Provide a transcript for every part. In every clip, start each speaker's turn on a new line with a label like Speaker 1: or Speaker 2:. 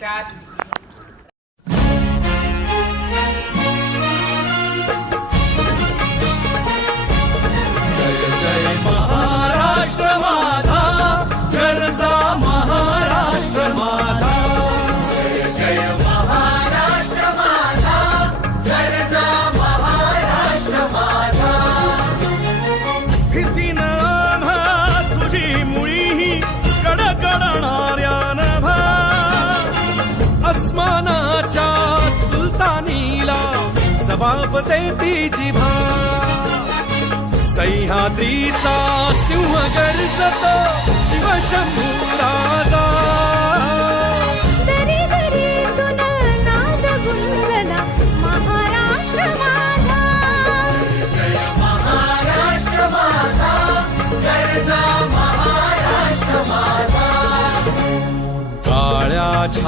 Speaker 1: that उस्मानाच्या सुलतानीला जबाब देती जिभा. सह्याद्रीचा सिंह गर्जतो.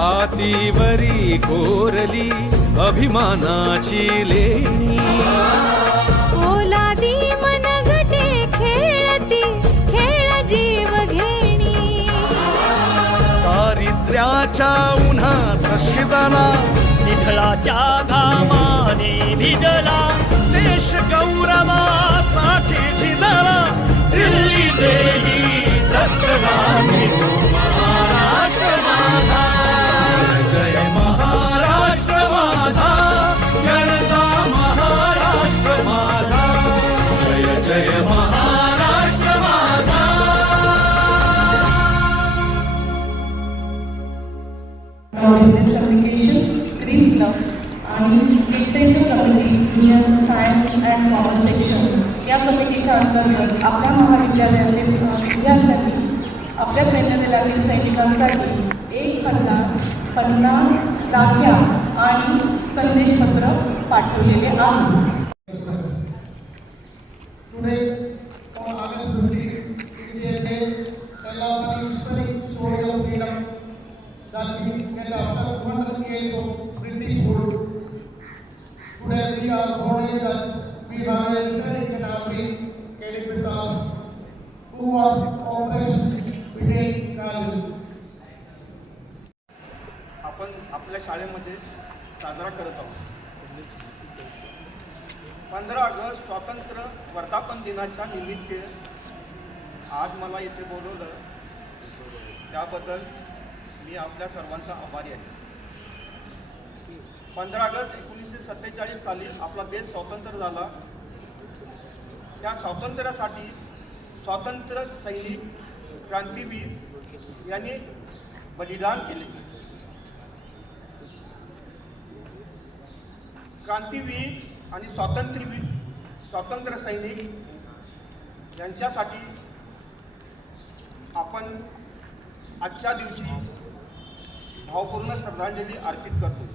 Speaker 1: छातीवरी कोरली अभिमानाची लेणी.
Speaker 2: ओलादी मनगटे खेळती खेळ जीव घेणी.
Speaker 1: दारिद्र्याच्या उन्हात शिजला
Speaker 3: निधळाच्या घामाने भिजला
Speaker 1: देश गौरवासाठी झिजला दिल्लीचेही दत्तगामी
Speaker 4: Indian science and commerce section या कमिटीच्या अंतर्गत आपल्या महाविद्यालयातील विद्यार्थ्यांनी आपल्या सैन्यदलातील सैनिकांसाठी एक हजार पन्नास लाख्या आणि संदेशपत्र पाठवलेले आहे
Speaker 5: That we can after 100 पुढे we are
Speaker 6: आपण आपल्या शाळेमध्ये साजरा करत आहोत. पंधरा ऑगस्ट स्वातंत्र्य वर्धापन दिनाच्या निमित्त आज मला इथे बोलवलं त्याबद्दल मी आपल्या सर्वांचा आभारी आहे. पंधरा ऑगस्ट एकोणीसशे सत्तेचाळीस साली आपला देश स्वतंत्र झाला. त्या स्वातंत्र्यासाठी स्वातंत्र्य सैनिक क्रांतीवीर यांनी बलिदान केले. क्रांतीवीर आणि स्वातंत्र्यवीर स्वातंत्र्य सैनिक यांच्यासाठी आपण आजच्या दिवशी भावपूर्ण श्रद्धांजली अर्पित करतो.